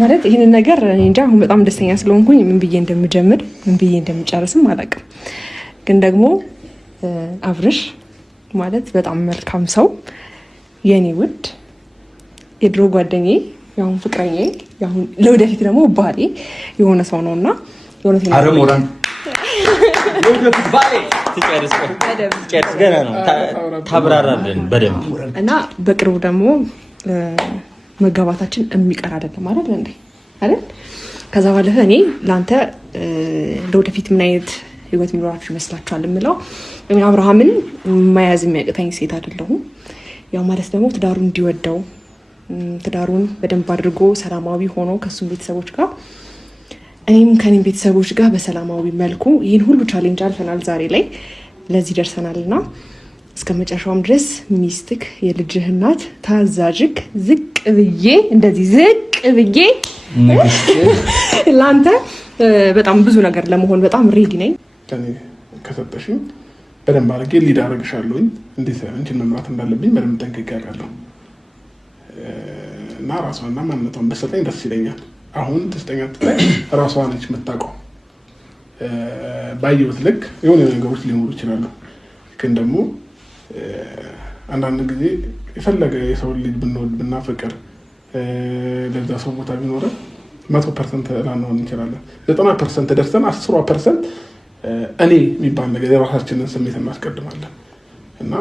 ማለት ይሄንን ነገር እንጃ አሁን በጣም ደስተኛ ስለሆንኩኝ ምን ብዬ እንደምጀምር ምን ብዬ እንደምጨርስም አላውቅም። ግን ደግሞ አብርሽ ማለት በጣም መልካም ሰው የኔ ውድ የድሮ ጓደኛዬ ያሁን ፍቅረኛዬ ያሁን ለወደፊት ደግሞ ባሌ የሆነ ሰው ነውና የሆነ አረሞራን ለወደፊት ባሌ ትጨርስ ገና ነው ታብራራለን በደንብ እና በቅርቡ ደግሞ መጋባታችን የሚቀር አይደለም አይደል? ከዛ ባለፈ እኔ ላንተ ለወደፊት ምን አይነት ህይወት የሚኖራችሁ ይመስላችኋል የምለው እኔ አብርሃምን ማያዝ የሚያቅተኝ ሴት አይደለሁም። ያው ማለት ደግሞ ትዳሩን እንዲወደው ትዳሩን በደንብ አድርጎ ሰላማዊ ሆኖ ከሱ ቤተሰቦች ጋር እኔም ከኔ ቤተሰቦች ጋር በሰላማዊ መልኩ ይሄን ሁሉ ቻሌንጅ አልፈናል። ዛሬ ላይ ለዚህ ደርሰናልና እስከ መጨረሻውም ድረስ ሚስትክ የልጅህ እናት ታዛዥክ ዝቅ ብዬ ላንተ በጣም ብዙ ነገር ለመሆን በጣም ሬዲ ነኝ። ከኔ ከሰጠሽኝ በደንብ አድርጌ ሊድ አደርግሻለሁኝ። እንዴት አንቺን መምራት እንዳለብኝ በደንብ ጠንቅቄ አውቃለሁ እና ራሷና ማንነቷን በሰጠኝ ደስ ይለኛል። አሁን ደስተኛ ትታይ ራሷ ነች የምታውቀው። ባየሁት ልክ የሆነ ነገሮች ሊኖሩ ይችላሉ። ግን ደግሞ አንዳንድ ጊዜ የፈለገ የሰው ልጅ ብንወድ ብናፈቅር ለዛ ሰው ቦታ ቢኖረ 100% ላንሆን እንችላለን። 90% ደርሰን 10% እኔ የሚባል ነገር የራሳችንን ስሜት እናስቀድማለን እና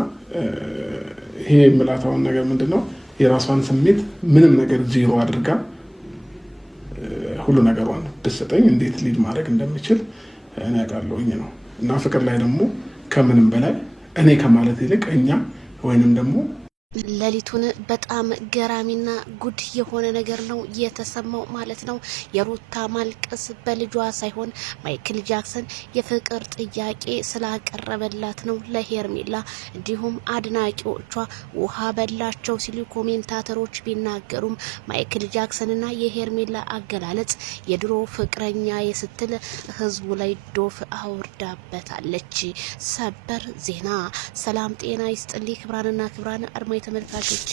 ይሄ የምላታውን ነገር ምንድነው የራሷን ስሜት ምንም ነገር ዜሮ አድርጋ ሁሉ ነገሯን ብትሰጠኝ እንዴት ሊድ ማድረግ እንደምችል እኔ አውቃለሁኝ ነው እና ፍቅር ላይ ደግሞ ከምንም በላይ እኔ ከማለት ይልቅ እኛ ወይንም ደግሞ ሌሊቱን በጣም ገራሚና ጉድ የሆነ ነገር ነው የተሰማው ማለት ነው። የሩታ ማልቀስ በልጇ ሳይሆን ማይክል ጃክሰን የፍቅር ጥያቄ ስላቀረበላት ነው ለሄርሜላ። እንዲሁም አድናቂዎቿ ውሃ በላቸው ሲሉ ኮሜንታተሮች ቢናገሩም ማይክል ጃክሰንና የሄርሜላ አገላለጽ የድሮ ፍቅረኛ የስትል ህዝቡ ላይ ዶፍ አውርዳበታለች። ሰበር ዜና። ሰላም ጤና ይስጥልኝ ክብራንና ክብራን አድማ ተመልካቾቼ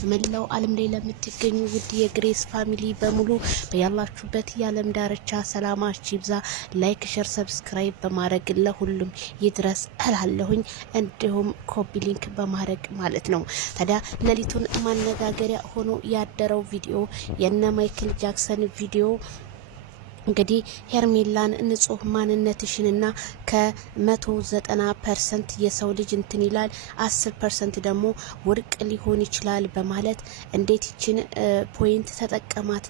በመላው ዓለም ላይ ለምትገኙ ውድ የግሬስ ፋሚሊ በሙሉ በያላችሁበት የዓለም ዳርቻ ሰላማችሁ ይብዛ። ላይክ፣ ሼር፣ ሰብስክራይብ በማድረግ ለሁሉም ይድረስ እላለሁኝ። እንዲሁም ኮፒ ሊንክ በማድረግ ማለት ነው። ታዲያ ሌሊቱን ማነጋገሪያ ሆኖ ያደረው ቪዲዮ የነ ማይክል ጃክሰን ቪዲዮ እንግዲህ ሄርሜላን ንጹህ ማንነትሽንና ከ190% የሰው ልጅ እንትን ይላል 10% ደግሞ ውድቅ ሊሆን ይችላል በማለት እንዴት ይችን ፖይንት ተጠቀማት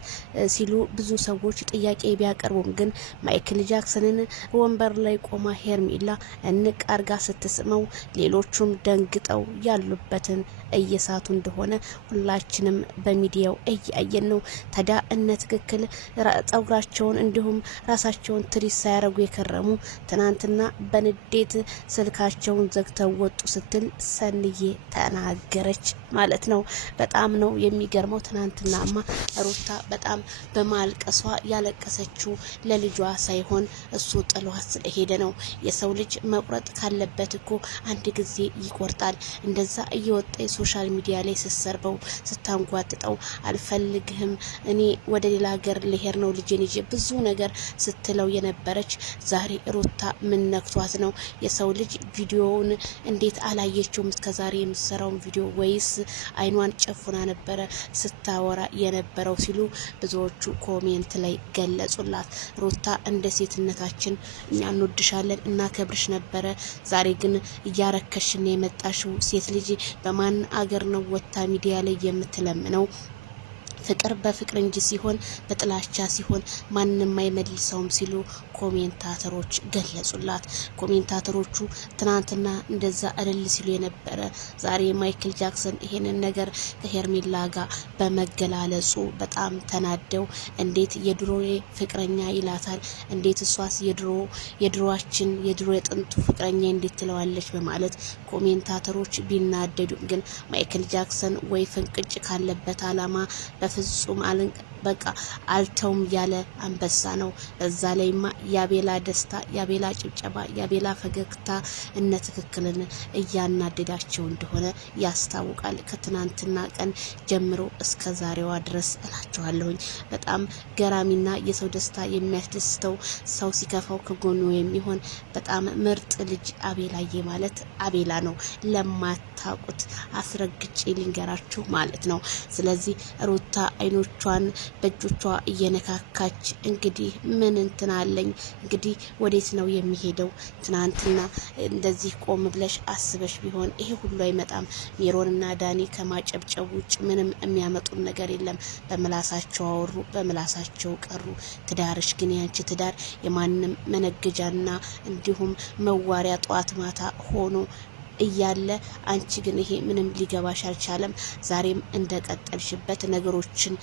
ሲሉ ብዙ ሰዎች ጥያቄ ቢያቀርቡም ግን ማይክል ጃክሰንን ወንበር ላይ ቆማ ሄርሜላ እንቅ አርጋ ስትስመው ሌሎቹም ደንግጠው ያሉበትን እየሳቱ እንደሆነ ሁላችንም በሚዲያው እያየን ነው። ታዲያ እነ ትክክል ጸጉራቸውን እንዲሁም ራሳቸውን ትሪስ ሳያረጉ የከረሙ ትናንትና በንዴት ስልካቸውን ዘግተው ወጡ ስትል ሰንዬ ተናገረች ማለት ነው። በጣም ነው የሚገርመው። ትናንትናማ ሩታ በጣም በማልቀሷ ያለቀሰችው ለልጇ ሳይሆን እሱ ጥሏት ስለሄደ ነው። የሰው ልጅ መቁረጥ ካለበት እኮ አንድ ጊዜ ይቆርጣል። እንደዛ እየወጣ ሶሻል ሚዲያ ላይ ስትሰርበው ስታንጓጥጠው አልፈልግህም እኔ ወደ ሌላ ሀገር ልሄድ ነው ልጄን ይዤ ብዙ ነገር ስትለው የነበረች ዛሬ ሩታ ምን ነክቷት ነው? የሰው ልጅ ቪዲዮውን እንዴት አላየችውም? እስከዛሬ የምትሰራውን ቪዲዮ ወይስ አይኗን ጨፉና ነበረ ስታወራ የነበረው ሲሉ ብዙዎቹ ኮሜንት ላይ ገለጹላት። ሩታ እንደ ሴትነታችን እኛ እንወድሻለን እናከብርሽ ነበረ። ዛሬ ግን እያረከሽን የመጣሽው ሴት ልጅ በማን አገር ነው ወታ ሚዲያ ላይ የምትለምነው? ፍቅር በፍቅር እንጂ ሲሆን በጥላቻ ሲሆን ማንንም አይመልሰውም ሲሉ ኮሜንታተሮች ገለጹላት። ኮሜንታተሮቹ ትናንትና እንደዛ እልል ሲሉ የነበረ ዛሬ ማይክል ጃክሰን ይሄንን ነገር ከሄርሜላ ጋር በመገላለጹ በጣም ተናደው እንዴት የድሮ ፍቅረኛ ይላታል፣ እንዴት እሷስ የድሮዋችን የድሮ የጥንቱ ፍቅረኛ እንዴት ትለዋለች በማለት ኮሜንታተሮች ቢናደዱ ግን ማይክል ጃክሰን ወይ ፍንቅጭ ካለበት አላማ በፍጹም በቃ አልተውም ያለ አንበሳ ነው። እዛ ላይማ ያቤላ ደስታ፣ ያቤላ ጭብጨባ፣ ያቤላ ፈገግታ እነ ትክክልን እያናደዳቸው እንደሆነ ያስታውቃል። ከትናንትና ቀን ጀምሮ እስከ ዛሬዋ ድረስ እላችኋለሁኝ። በጣም ገራሚና የሰው ደስታ የሚያስደስተው ሰው ሲከፋው ከጎኑ የሚሆን በጣም ምርጥ ልጅ አቤላዬ ማለት አቤላ ነው። ለማታውቁት አስረግጬ ልንገራችሁ ማለት ነው። ስለዚህ ሩታ አይኖቿን በእጆቿ እየነካካች እንግዲህ ምን እንትን አለኝ እንግዲህ ወዴት ነው የሚሄደው? ትናንትና እንደዚህ ቆም ብለሽ አስበሽ ቢሆን ይሄ ሁሉ አይመጣም። ሜሮንና ዳኒ ከማጨብጨብ ውጭ ምንም የሚያመጡን ነገር የለም። በምላሳቸው አወሩ፣ በምላሳቸው ቀሩ። ትዳርሽ ግን ያንቺ ትዳር የማንም መነገጃና እንዲሁም መዋሪያ ጧት ማታ ሆኖ እያለ አንቺ ግን ይሄ ምንም ሊገባሽ አልቻለም። ዛሬም እንደቀጠልሽበት ነገሮችን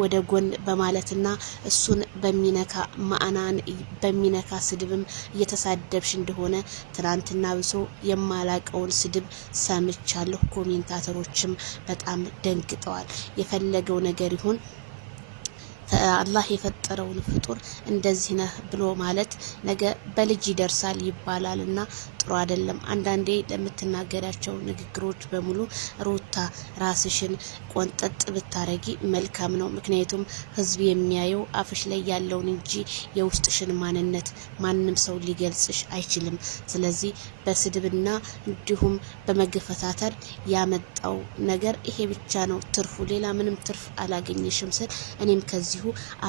ወደ ጎን በማለትና እሱን በሚነካ ማዕናን በሚነካ ስድብም እየተሳደብሽ እንደሆነ ትናንትና ብሶ የማላቀውን ስድብ ሰምቻለሁ። ኮሜንታተሮችም በጣም ደንግጠዋል። የፈለገው ነገር ይሁን አላህ የፈጠረውን ፍጡር እንደዚህ ነህ ብሎ ማለት ነገ በልጅ ይደርሳል ይባላልና ጥሩ አይደለም። አንዳንዴ ለምትናገራቸው ንግግሮች በሙሉ ሩታ ራስሽን ቆንጠጥ ብታረጊ መልካም ነው። ምክንያቱም ህዝብ የሚያየው አፍሽ ላይ ያለውን እንጂ የውስጥሽን ማንነት ማንም ሰው ሊገልጽሽ አይችልም። ስለዚህ በስድብና እንዲሁም በመገፈታተር ያመጣው ነገር ይሄ ብቻ ነው ትርፉ፣ ሌላ ምንም ትርፍ አላገኘሽም ስል እኔም ከዚሁ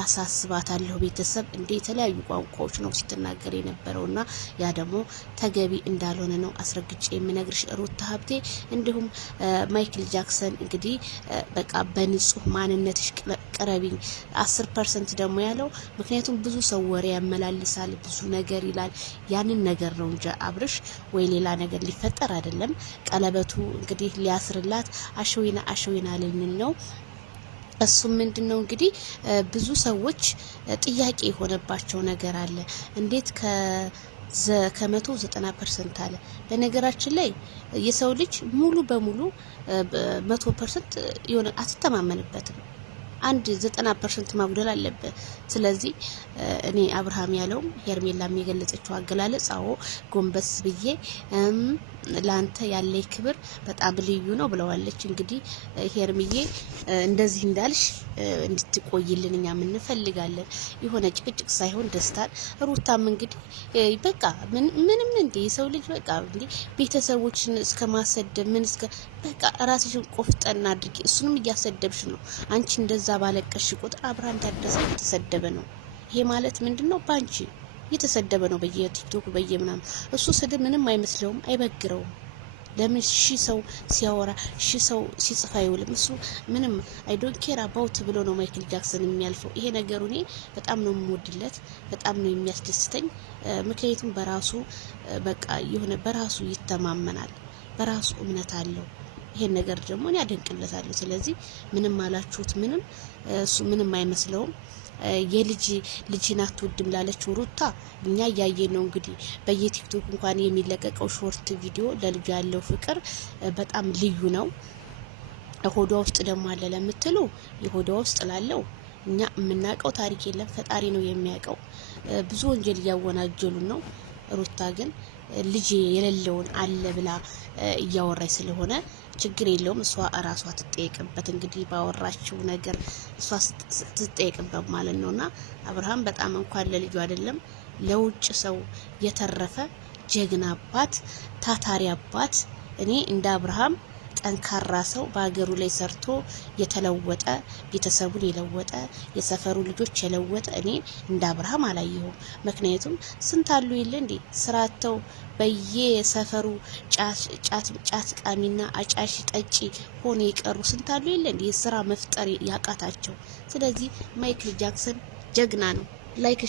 አሳስባታለሁ። ቤተሰብ እንደ የተለያዩ ቋንቋዎች ነው ሲተናገር የነበረውና ያ ደግሞ ተገቢ እንዳልሆነ ነው አስረግጬ የምነግርሽ ሩታ ሀብቴ። እንዲሁም ማይክል ጃክሰን እንግዲህ በቃ በንጹህ ማንነትሽ ቅረቢኝ 10% ደግሞ ያለው ምክንያቱም ብዙ ሰው ወሬ ያመላልሳል፣ ብዙ ነገር ይላል። ያንን ነገር ነው እንጂ አብርሽ ወይ ሌላ ነገር ሊፈጠር አይደለም። ቀለበቱ እንግዲህ ሊያስርላት አሸዊና ልንል ነው። እሱም ምንድነው እንግዲህ ብዙ ሰዎች ጥያቄ የሆነባቸው ነገር አለ። እንዴት ከ190% አለ። በነገራችን ላይ የሰው ልጅ ሙሉ በሙሉ 100% የሆነ አትተማመንበትም። አንድ 90% ማጉደል አለበት። ስለዚህ እኔ አብርሃም ያለውም ሄርሜላም የገለጸችው አገላለጽ አዎ ጎንበስ ብዬ ላንተ ያለኝ ክብር በጣም ልዩ ነው ብለዋለች። እንግዲህ ሄርሚዬ እንደዚህ እንዳልሽ እንድትቆይልን እኛም እንፈልጋለን። የሆነ ጭቅጭቅ ሳይሆን ደስታን። ሩታም እንግዲህ በቃ ምንም እንደ የሰው ልጅ በቃ እንዴ ቤተሰቦችን እስከ ማሰደብ ምን እስከ በቃ ራስሽን ቆፍጠን አድርጊ። እሱንም እያሰደብሽ ነው። አንቺ እንደዛ ባለቀሽ ቁጥር አብርሃም ታደሰ እየተሰደበ ነው። ይሄ ማለት ምንድነው? ባንቺ እየተሰደበ ነው በየቲክቶክ በየምናም። እሱ ስድብ ምንም አይመስለውም፣ አይበግረውም። ለምን ሺ ሰው ሲያወራ ሺ ሰው ሲጽፍ አይውልም። እሱ ምንም አይ ዶንት ኬር አባውት ብሎ ነው ማይክል ጃክሰን የሚያልፈው። ይሄ ነገሩ እኔ በጣም ነው የምወድለት፣ በጣም ነው የሚያስደስተኝ። ምክንያቱም በራሱ በቃ የሆነ በራሱ ይተማመናል፣ በራሱ እምነት አለው። ይሄን ነገር ደግሞ እኔ አደንቅለታለሁ። ስለዚህ ምንም አላችሁት ምንም እሱ ምንም አይመስለውም። ልጅን አትወድም ላለችው ሩታ እኛ እያየን ነው እንግዲህ በየቲክቶክ እንኳን የሚለቀቀው ሾርት ቪዲዮ ለልጁ ያለው ፍቅር በጣም ልዩ ነው። ሆዷ ውስጥ ደግሞ አለ ለምትሉ የሆዷ ውስጥ ላለው እኛ የምናውቀው ታሪክ የለም፣ ፈጣሪ ነው የሚያውቀው። ብዙ ወንጀል እያወናጀሉ ነው። ሩታ ግን ልጅ የሌለውን አለ ብላ እያወራች ስለሆነ ችግር የለውም። እሷ እራሷ ትጠየቅበት እንግዲህ ባወራችው ነገር እሷ ትጠየቅበት ማለት ነውና አብርሃም በጣም እንኳን ለልጁ አይደለም ለውጭ ሰው የተረፈ ጀግና አባት፣ ታታሪ አባት። እኔ እንደ አብርሃም ጠንካራ ሰው በሀገሩ ላይ ሰርቶ የተለወጠ ቤተሰቡን የለወጠ የሰፈሩ ልጆች የለወጠ እኔ እንደ አብርሃም አላየሁም። ምክንያቱም ስንት አሉ የለ እንዴ ስራተው በየሰፈሩ ጫት ቃሚና አጫሽ ጠጪ ሆነ የቀሩ ስንት አሉ የለ እንዴ ስራ መፍጠር ያቃታቸው። ስለዚህ ማይክል ጃክሰን ጀግና ነው። ላይክ